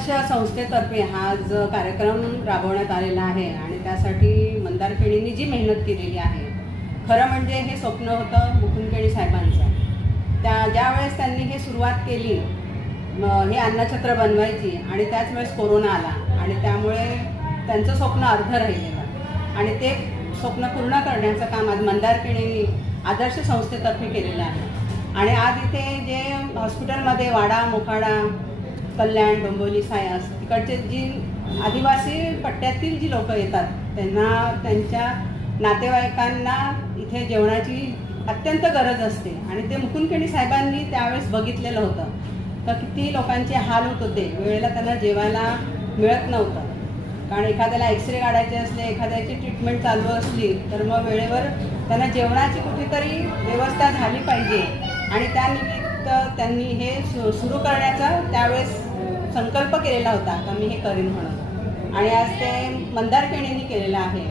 आदर्श संस्थेतर्फे हा जो कार्यक्रम राबवण्यात आलेला आहे आणि त्यासाठी मंदारखेडींनी जी मेहनत केलेली आहे, खरं म्हणजे हे स्वप्न होतं मुकुंदखेडी साहेबांचं। ज्यावेळेस त्यांनी हे सुरुवात केली हे अन्नछत्र बनवायची आणि त्याच वेळेस कोरोना आला आणि त्यामुळे त्यांचं स्वप्न अर्ध राहिलेलं आणि ते स्वप्न पूर्ण करण्याचं काम आज मंदारखेडींनी आदर्श संस्थेतर्फे केलेलं आहे। आणि आज इथे जे हॉस्पिटलमध्ये वाडा, मोखाडा, कल्याण, डोंबिवली, सायास तिकडचे जी आदिवासी पट्ट्यातील जी लोक येतात त्यांना त्यांच्या नातेवाईकांना इथे जेवणाची अत्यंत गरज असते आणि ते मुकुंदखेडी साहेबांनी त्यावेळेस बघितलेलं होतं तर किती लोकांचे हाल होत होते, वेळेला त्यांना जेवायला मिळत नव्हतं। कारण एखाद्याला एक्सरे काढायचे असले, एखाद्याची ट्रीटमेंट चालू असली तर मग वेळेवर त्यांना जेवणाची कुठेतरी व्यवस्था झाली पाहिजे आणि त्यानिमित्त त्यांनी हे सुरू करण्याचा त्यावेळेस संकल्प केलेला होता का मी हे करीन म्हणून आणि आज ते मंदारखेडींनी केलेलं आहे।